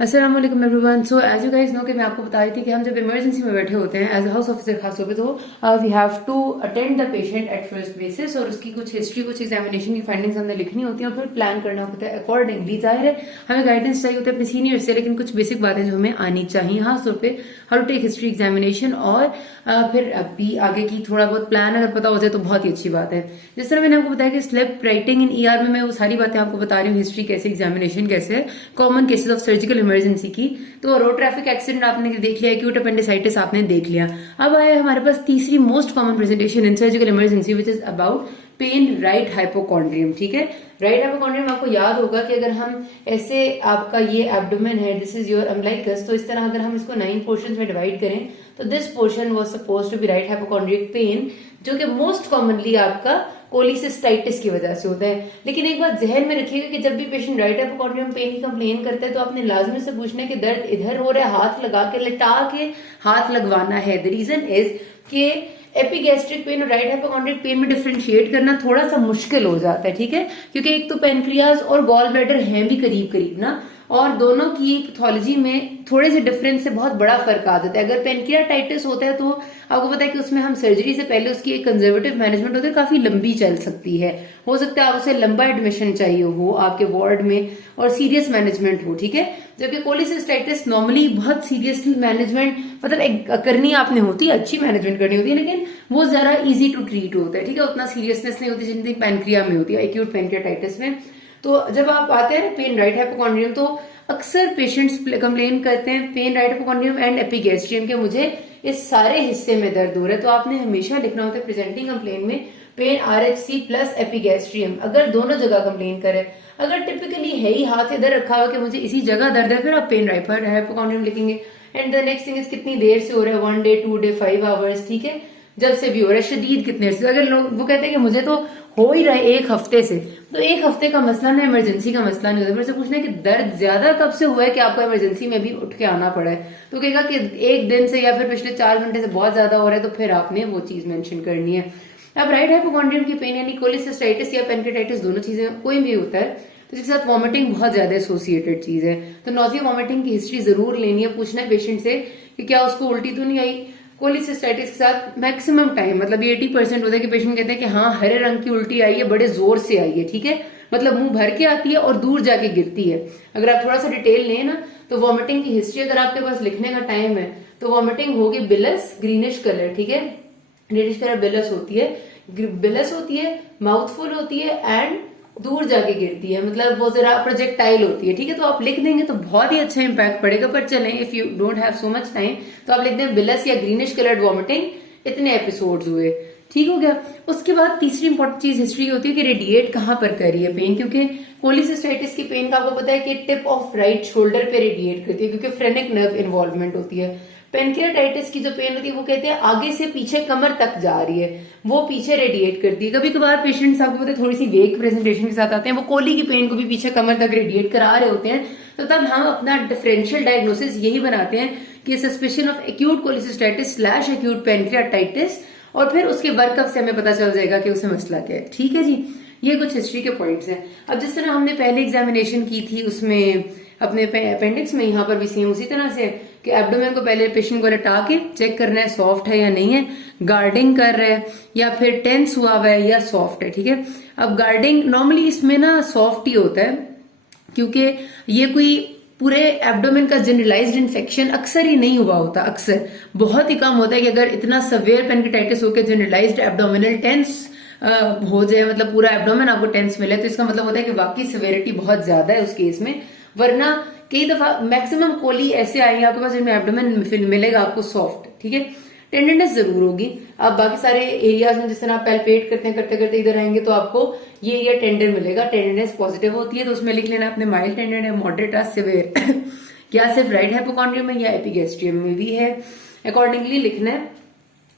अस्सलाम वालेकुम everyone. So as you guys know कि मैं आपको बता रही थी कि हम जब इमरजेंसी में बैठे होते हैं एज अ हाउस ऑफिसर खास तौर पे, तो we have to attend the patient at first basis और उसकी कुछ हिस्ट्री, कुछ एग्जामिनेशन की फाइंडिंग्स हमने लिखनी होती है और फिर प्लान करना होता है अकॉर्डिंगली। जाहिर है हमें गाइडेंस चाहिए होता है अपने सीनियर से, लेकिन कुछ बेसिक बातें जो हमें आनी चाहिए खास तौर पे how to take history examination. और फिर अभी आगे की थोड़ा बहुत प्लान अगर पता हो जाए तो बहुत ही अच्छी बात है। जिस तरह मैंने आपको बताया कि स्लिप राइटिंग इन ईआर में मैं वो सारी बातें आपको बता रही हूँ, हिस्ट्री कैसे, एग्जामिनेशन कैसे, common cases of surgical emergency की। तो रोड ट्रैफिक एक्सीडेंट आपने देख लिया, एक्यूट अपेंडिसाइटिस आपने देख लिया। अब आया हमारे पास तीसरी most common presentation in surgical emergency which is about pain right hypochondrium. ठीक है, राइट हाइपोकॉन्ड्रियम आपको याद होगा कि अगर हम ऐसे, आपका ये एब्डोमेन है, दिस इज योर अम्बलाइकस, तो इस तरह अगर हम इसको 9 पोर्शंस में डिवाइड करें तो this portion was suppose to be right hypochondriac pain, जो कि मोस्ट कॉमनली आपका कोलिसिस्टाइटिस की वजह से होता है। लेकिन एक बात जहन में रखिएगा कि जब भी पेशेंट राइट हाइपोकॉन्ड्रियम पेन की कंप्लेन करता है तो आपने लाजमी से पूछना है कि दर्द इधर हो रहा है, हाथ लगा के, लिटा के हाथ लगवाना है। द रीजन इज कि एपिगैस्ट्रिक पेन और राइट हाइपोकॉन्ड्रिक पेन में डिफरेंशिएट करना थोड़ा सा मुश्किल हो जाता है। ठीक है, क्योंकि एक तो पेनक्रियाज और गॉल ब्लैडर हैं भी करीब करीब ना, और दोनों की पैथोलॉजी में थोड़े से डिफरेंस से बहुत बड़ा फर्क आ जाता है। अगर पेनक्रियाटाइटिस होता है तो आपको पता है कि उसमें हम सर्जरी से पहले उसकी एक कंजर्वेटिव मैनेजमेंट होती है, काफी लंबी चल सकती है। हो सकता है आप उसे लंबा एडमिशन चाहिए हो आपके वार्ड में और सीरियस मैनेजमेंट हो। ठीक है, जबकि कोलिसिस्टाइटिस नॉर्मली बहुत सीरियस मैनेजमेंट मतलब करनी आपने होती है, अच्छी मैनेजमेंट करनी होती है, लेकिन वो जरा इजी टू ट्रीट होता है। ठीक है, उतना सीरियसनेस नहीं होती जितनी पैनक्रिया में होती है, एक्यूट पैनक्रियाटाइटिस में। तो जब आप आते हैं पेन राइट हाइपोकॉन्ड्रियम, तो अक्सर पेशेंट्स कंप्लेन करते हैं pain right hypochondrium and epigastrium के मुझे इस सारे हिस्से में दर्द हो रहा है। तो आपने हमेशा लिखना होता है प्रेजेंटिंग कंप्लेन में पेन आरएचसी प्लस एपिगैस्ट्रियम, अगर दोनों जगह कंप्लेन करें। अगर टिपिकली है ही हाथ इधर रखा हुआ कि मुझे इसी जगह दर्द है, फिर आप पेन राइट हाइपोकॉन्ड्रियम लिखेंगे। And the next thing is कितनी देर से हो रहा है, 1 डे 2 डे 5 आवर्स। ठीक है, जब से भी हो रहा है, शदीद कितने से, अगर लोग वो कहते हैं कि मुझे तो हो ही रहा है 1 हफ्ते से, तो 1 हफ्ते का मसला ना, इमरजेंसी का मसला नहीं होता। मेरे से पूछना है कि दर्द ज्यादा कब से हुआ है कि आपको इमरजेंसी में भी उठ के आना पड़ा है, तो कहेगा कि 1 दिन से या फिर पिछले 4 घंटे से बहुत ज्यादा हो रहा है, तो फिर आपने वो चीज मेंशन करनी है। अब राइट हाइपोकॉन्ड्रियम की पेन यानी कोलिसिस्टाइटिस या पेनक्रियाटाइटिस, दोनों चीजें कोई भी होता है, तो इसके साथ वॉमिटिंग बहुत ज्यादा एसोसिएटेड चीज है। तो नॉजिया वॉमिटिंग की हिस्ट्री जरूर लेनी है, पूछना है पेशेंट से कि क्या उसको उल्टी तो नहीं आई। कोलिसिस्टाइटिस के साथ मैक्सिमम टाइम मतलब ये 80% होता है कि पेशेंट कहते हैं कि हाँ हरे रंग की उल्टी आई है, बड़े जोर से आई है। ठीक है, मतलब मुंह भर के आती है और दूर जाके गिरती है। अगर आप थोड़ा सा डिटेल लें ना, तो वॉमिटिंग की हिस्ट्री अगर आपके पास लिखने का टाइम है तो वॉमिटिंग होगी बिलस, ग्रीनिश कलर। ठीक है, ग्रीनिश कलर बिलस होती है, बिलस होती है, माउथफुल होती है एंड दूर जाके गिरती है, मतलब वो जरा प्रोजेक्टाइल होती है। ठीक है, तो आप लिख देंगे तो बहुत ही अच्छा इंपैक्ट पड़ेगा। पर चलें, if you don't have so much time तो आप लिख दें बिलस या ग्रीनिश कलर्ड वॉमिटिंग, इतने एपिसोड्स हुए। ठीक हो गया। उसके बाद तीसरी इंपॉर्टेंट चीज हिस्ट्री होती है कि रेडिएट कहाँ पर कर रही है पेन, क्योंकि कोलिसिस्टाइटिस की पेन का आपको पता है कि टिप ऑफ राइट शोल्डर पे रेडिएट करती है, क्योंकि फ्रेनिक नर्व इन्वॉल्वमेंट होती है। पेनक्रियाटाइटिस की जो पेन होती है वो कहते हैं आगे से पीछे कमर तक जा रही है, वो पीछे रेडिएट करती है। कभी कभार पेशेंट्स आपको पता है थोड़ी सी वेक प्रेजेंटेशन के साथ आते हैं, वो कोली की पेन को भी पीछे कमर तक रेडिएट करा रहे होते हैं, तो तब हम अपना डिफरेंशियल डायग्नोसिस यही बनाते हैं कि suspicion of acute cholecystitis slash acute pancreatitis, और फिर उसके वर्कअप से हमें पता चल जाएगा कि उसे मसला क्या है। ठीक है जी, ये कुछ हिस्ट्री के पॉइंट्स हैं। अब जिस तरह हमने पहले एग्जामिनेशन की थी उसमें अपने अपेंडिक्स में, यहाँ पर भी सेम उसी तरह से कि एब्डोमेन को पहले पेशेंट को लटा के चेक करना है सॉफ्ट है या नहीं है, गार्डिंग कर रहे हैं या फिर टेंस हुआ हुआ है या सॉफ्ट है। ठीक है, अब गार्डिंग नॉर्मली इसमें ना सॉफ्ट ही होता है, क्योंकि ये कोई पूरे एब्डोमेन का जनरलाइज्ड इन्फेक्शन अक्सर ही नहीं हुआ होता, अक्सर बहुत ही कम होता है कि अगर इतना सवेयर पेनक्रियाटाइटिस होकर जनरलाइज्ड एब्डोमिनल टेंस हो जाए, मतलब पूरा एब्डोमेन आपको टेंस मिले, तो इसका मतलब होता है कि वाकई सिवेरिटी बहुत ज्यादा है उस केस में। वरना कई दफा मैक्सिमम कोली ऐसे आएंगे आपके पास जिनमें एब्डोमेन मिलेगा आपको सॉफ्ट। ठीक है, टेंडरनेस जरूर होगी। आप बाकी सारे एरियाज में जिस तरह आप पैल्पेट करते हैं, करते करते इधर आएंगे तो आपको ये एरिया टेंडर मिलेगा, टेंडरनेस पॉजिटिव होती है, तो उसमें लिख लेना आपने माइल्ड टेंडर है, मॉडरेट है, सिवियर क्या सिर्फ राइट हाइपोकॉन्ड्रियम में या एपिगैस्ट्रियम में भी है, अकॉर्डिंगली लिखना है।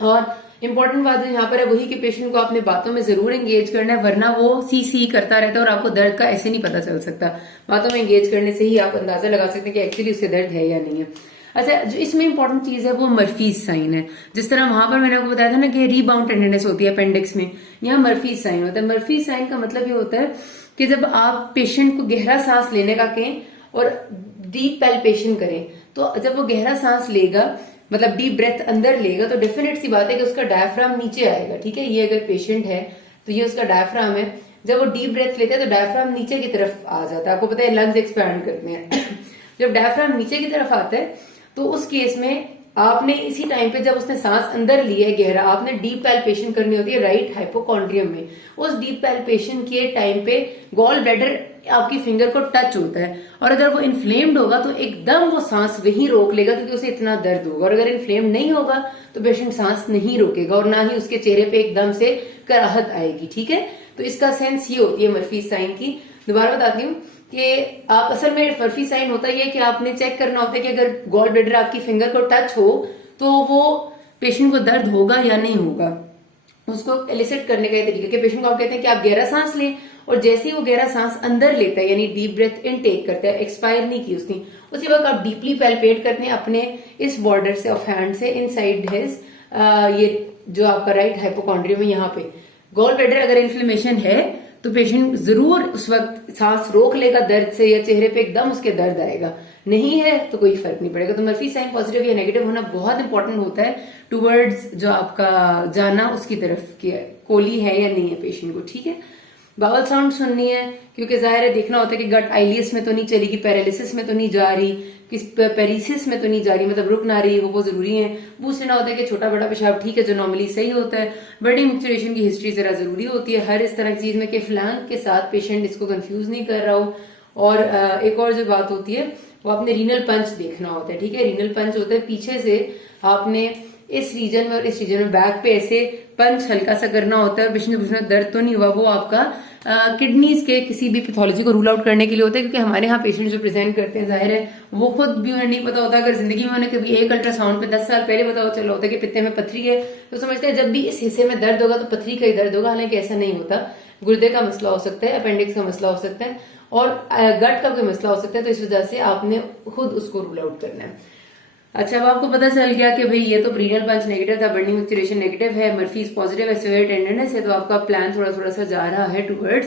और इंपॉर्टेंट बात जो यहाँ पर है वही कि पेशेंट को अपने बातों में जरूर एंगेज करना है, वरना वो सी करता रहता है और आपको दर्द का ऐसे नहीं पता चल सकता। बातों में एंगेज करने से ही आप अंदाजा लगा सकते हैं कि एक्चुअली उससे दर्द है या नहीं है। अच्छा, जो इसमें इंपॉर्टेंट चीज है वो मर्फीज साइन है। जिस तरह वहां पर मैंने आपको बताया था ना कि रीबाउंड टेंडरनेस होती है अपेंडिक्स में, यहाँ मर्फीज साइन होता है। मर्फीज साइन का मतलब ये होता है कि जब आप पेशेंट को गहरा सांस लेने का कहें और डीप पैल्पेशन करें, तो जब वो गहरा सांस लेगा, मतलब डीप ब्रेथ अंदर लेगा, तो डेफिनेट सी बात है कि उसका डायफ्राम नीचे आएगा। ठीक है, ये अगर पेशेंट है तो ये उसका डायफ्राम है। जब वो डीप ब्रेथ लेता है तो डायफ्राम नीचे की तरफ आ जाता है। आपको पता है लंग्स एक्सपैंड करते हैं जब डायफ्राम नीचे की तरफ आता है तो उस केस में आपने इसी टाइम पे, जब उसने सांस अंदर लिया है गहरा, आपने डीप पैल्पेशन करनी होती है राइट हाइपोकॉन्ड्रियम में। उस डीप पैल्पेशन के टाइम पे गॉल ब्लैडर आपकी फिंगर को टच होता है, और अगर वो इन्फ्लेम्ड होगा तो एकदम वो सांस वहीं रोक लेगा, क्योंकि उसे इतना दर्द होगा। और अगर इन्फ्लेम्ड नहीं होगा तो पेशेंट सांस नहीं रोकेगा, और ना ही उसके चेहरे पे एकदम से कराहत आएगी। ठीक है, तो इसका सेंस ये होती है मर्फी साइन की। दोबारा बताती हूँ कि आप असल में मर्फी साइन होता है कि आपने चेक करना होता है कि अगर गॉल ब्लैडर आपकी फिंगर को टच हो तो वो पेशेंट को दर्द होगा या नहीं होगा, उसको एलिसिट करने का तरीका। कि पेशेंट को आप कहते हैं कि आप गहरा सांस लें, और जैसे ही वो गहरा सांस अंदर लेता है, यानी डीप ब्रेथ इनटेक करता है, एक्सपायर नहीं की उसने, उसी वक्त आप डीपली पैल्पेट करते हैं अपने इस बॉर्डर से ऑफ हैंड से इनसाइड हिज, ये जो आपका राइट हाइपोकॉन्ड्रियम है, यहाँ पे गॉल ब्लैडर अगर इन्फ्लेमेशन है तो पेशेंट जरूर उस वक्त सांस रोक लेगा दर्द से, या चेहरे पे एकदम उसके दर्द आएगा। नहीं है तो कोई फर्क नहीं पड़ेगा। तो मर्फी साइन पॉजिटिव या नेगेटिव होना बहुत इंपॉर्टेंट होता है टुवर्ड्स जो आपका जाना उसकी तरफ की कोली है या नहीं है पेशेंट को। ठीक है, बावल साउंड सुननी है, क्योंकि जाहिर है देखना होता है कि गट आइलियस में तो नहीं चली गई, पैरालिसिस में तो नहीं जा रही, किस पेरिसिस में तो नहीं जा रही, मतलब रुक ना रही, वो जरूरी है। पूछना होता है कि छोटा बड़ा पेशाब ठीक है जो नॉर्मली सही होता है। बर्डिंग मिक्सचरेशन की हिस्ट्री जरा जरूरी होती है हर इस तरह की चीज में, कि फ्लैंक के साथ पेशेंट इसको कंफ्यूज नहीं कर रहा हो। और एक और जो बात होती है वो आपने रीनल पंच देखना होता है। ठीक है, रीनल पंच होता है पीछे से आपने इस रीजन में और इस रीजन में बैक पे ऐसे पंच हल्का सा करना होता है, और पेशेंट को दर्द तो नहीं हुआ, वो आपका किडनीज के किसी भी पैथोलॉजी को रूल आउट करने के लिए होता है। क्योंकि हमारे यहाँ पेशेंट जो प्रेजेंट करते हैं, जाहिर है वो खुद भी उन्हें नहीं पता होता। अगर जिंदगी में उन्हें कभी एक अल्ट्रासाउंड पे 10 साल पहले पता चला होता है कि पित्ते में पथरी है, तो समझते हैं जब भी इस हिस्से में दर्द होगा तो पथरी का ही दर्द होगा। हालांकि ऐसा नहीं होता, गुर्दे का मसला हो सकता है, अपेंडिक्स का मसला हो सकता है, और गट का कोई मसला हो सकता है। तो इस वजह से आपने खुद उसको रूल आउट करना है। अच्छा, अब आपको पता चल गया कि भाई ये तो रीनल पंच नेगेटिव था, बर्निंग मिक्सचरेशन नेगेटिव है, मर्फीज पॉजिटिव है, सीवियर टेंडरनेस है, तो आपका प्लान थोड़ा थोड़ा सा जा रहा है टुवर्ड्स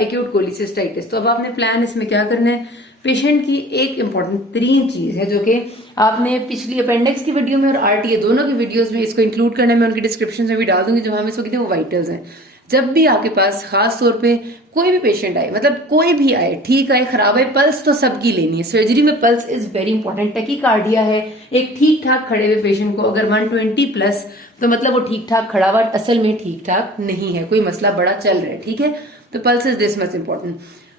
एक्यूट कोलिसिस्टाइटिस। तो अब आपने प्लान इसमें क्या करना है, पेशेंट की एक इंपॉर्टेंट तरीन चीज है जो कि आपने पिछली अपेंडिक्स की वीडियो में और आरटीए दोनों की वीडियोस में इसको इंक्लूड करना है। मैं उनकी डिस्क्रिप्शन में भी डाल दूंगी, जो हम इसको कहते हैं वो वाइटल्स हैं। जब भी आपके पास खास तौर पे कोई भी पेशेंट आए, मतलब कोई भी आए, ठीक आए खराब है, पल्स तो सबकी लेनी है। सर्जरी में pulse is very important. Tachycardia है एक ठीक ठाक खड़े हुए पेशेंट को अगर 120 प्लस, तो मतलब वो ठीक ठाक खड़ा हुआ असल में ठीक ठाक नहीं है, कोई मसला बड़ा चल रहा है। ठीक है, तो pulse is this much important.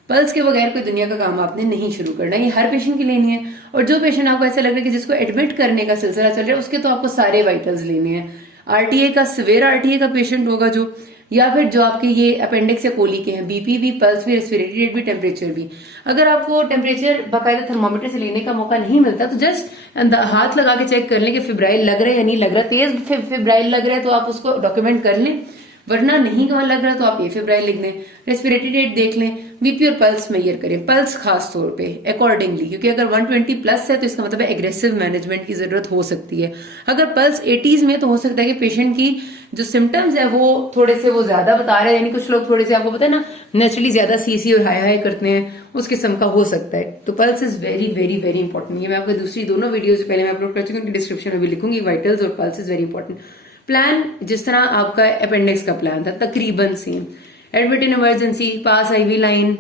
Pulse के बगैर कोई दुनिया का काम आपने नहीं शुरू करना, ये हर पेशेंट की लेनी है। और जो पेशेंट आपको ऐसा लग रहा है कि जिसको एडमिट करने का सिलसिला चल रहा है, उसके तो आपको सारे वाइटल्स लेने हैं। आरटीए का, सिवियर आरटीए का पेशेंट होगा जो, या फिर जो आपके ये अपेंडिक्स या कोली के हैं, बीपी भी, पल्स भी, रेस्पिरेटरी रेट भी, टेम्परेचर भी। अगर आपको टेम्परेचर बाकायदा थर्मोमीटर से लेने का मौका नहीं मिलता तो जस्ट हाथ लगा के चेक कर लें कि फिब्राइल लग रहा है या नहीं लग रहा। तेज फिब्राइल लग रहा है तो आप उसको डॉक्यूमेंट कर लें, वरना नहीं कहाँ लग रहा तो आप ये फेब्राइल लिख लें। रेस्पिरेटरी रेट देख लें, बीपी और पल्स मेजर करें, पल्स खास तौर पे अकॉर्डिंगली, क्योंकि अगर 120 प्लस है तो इसका मतलब है एग्रेसिव मैनेजमेंट की जरूरत हो सकती है। अगर पल्स 80s में तो हो सकता है कि पेशेंट की जो सिम्टम्स है वो थोड़े से वो ज्यादा बता रहे हैं, यानी कुछ लोग थोड़े से आपको पता है ना नेचुरली ज्यादा सीसी और हाई हाई करते हैं, उस किस्म का हो सकता है। तो pulse is very very very important. ये मैं आपको दूसरी दोनों वीडियोज पहले मैं अपलोड कर चुकी हूँ, डिस्क्रिप्शन में भी लिखूंगी। वाइटल्स और pulse is very important. Plan जिस तरह आपका अपेंडिक्स का प्लान था तकरीबन same, admit in emergency, pass IV line,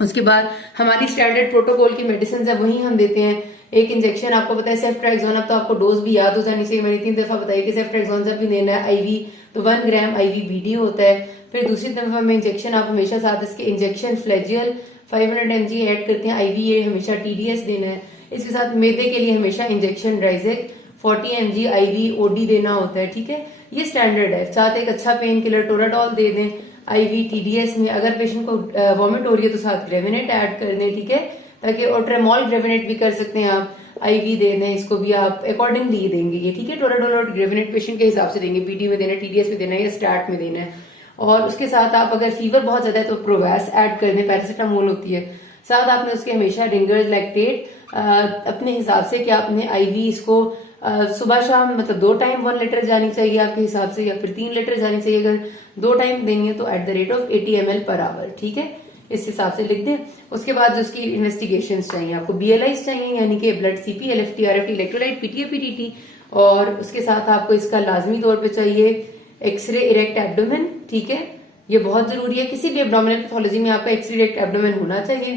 उसके बाद हमारी स्टैंडर्ड प्रोटोकॉल की मेडिसिन है वही हम देते हैं। एक इंजेक्शन आपको पता है सेफ्ट्राक्सोन, अब तो आपको डोज भी याद हो जानी चाहिए, मैंने 3 दफा बताया कि सेफ्ट्राक्सोन जब भी देना है आईवी तो 1 ग्राम आईवी बीडी होता है। फिर दूसरी दफा में इंजेक्शन आप हमेशा साथ इसके इंजेक्शन फ्लेजियल 500 mg ऐड करते हैं, आईवी ये हमेशा टीडीएस देना है। इसके साथ मैदे के लिए हमेशा इंजेक्शन ड्राइजेक 40 mg आईवी ओडी देना होता है। ठीक है, ये स्टैंडर्ड है। साथ एक अच्छा पेन किलर टोराडॉल दे दें आईवी टीडीएस में। अगर पेशेंट को वॉमिट हो रही है तो साथ ग्रेविनेट ऐड कर दें, ठीक है, ताकि और ट्रेमोल ग्रेविनेट भी कर सकते हैं आप, आईवी दे दें, इसको भी आप अकॉर्डिंगली देंगे ये, ठीक है। टोराडॉल और ग्रेविनेट पेशेंट के हिसाब से देंगे, बीडी में देना है, टीडीएस में देना है या स्टार्ट में देना है। और उसके साथ आप अगर फीवर बहुत ज्यादा है तो प्रोवैस ऐड कर दें, पैरासिटामोल होती है। साथ आपने उसके हमेशा रिंगर्स लैक्टेट अपने हिसाब से कि आपने आईवी इसको सुबह शाम मतलब 2 टाइम 1 लीटर जानी चाहिए आपके हिसाब से, या फिर 3 लीटर जानी चाहिए। अगर 2 टाइम देंगे तो at the rate of 80 ml per hour, ठीक है। इस हिसाब से लिख दें। उसके बाद उसकी इन्वेस्टिगेशन चाहिए आपको, BLIs चाहिए यानी कि blood CP, LFT, RFT, electrolyte, PTA, PTT, और उसके साथ आपको इसका लाजमी तौर पे चाहिए एक्सरे इरेक्ट एब्डोमेन। ठीक है, ये बहुत जरूरी है, किसी भी एब्डोमिनल पैथोलॉजी में आपका एक्सरे इरेक्ट एब्डोमेन होना चाहिए,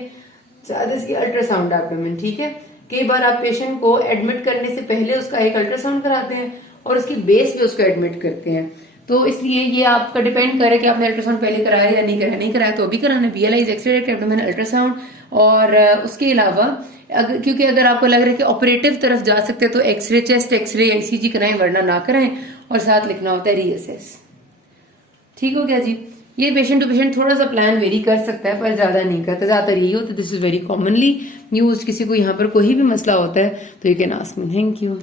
साथ इसकी अल्ट्रासाउंड एब्डोमेन। ठीक है, कई बार आप पेशेंट को एडमिट करने से पहले उसका एक अल्ट्रासाउंड कराते हैं और उसकी बेस पे उसको एडमिट करते हैं, तो इसलिए ये आपका डिपेंड करे कि आपने अल्ट्रासाउंड पहले कराया या नहीं कराया। नहीं कराया तो अभी कराना, BLIs, एक्सरे एब्डोमेन, अल्ट्रासाउंड। और उसके अलावा क्योंकि अगर आपको लग रहा है कि ऑपरेटिव तरफ जा सकते हैं तो एक्सरे, चेस्ट एक्सरे, ECG कराएं, वरना ना कराएं, और साथ लिखना होता है रीअसेस। ठीक हो गया जी। ये पेशेंट टू पेशेंट थोड़ा सा प्लान वेरी कर सकता है पर ज्यादा नहीं करता, ज्यादातर यही होता है। This is very commonly use. किसी को यहाँ पर कोई भी मसला होता है तो you can ask me. Thank you.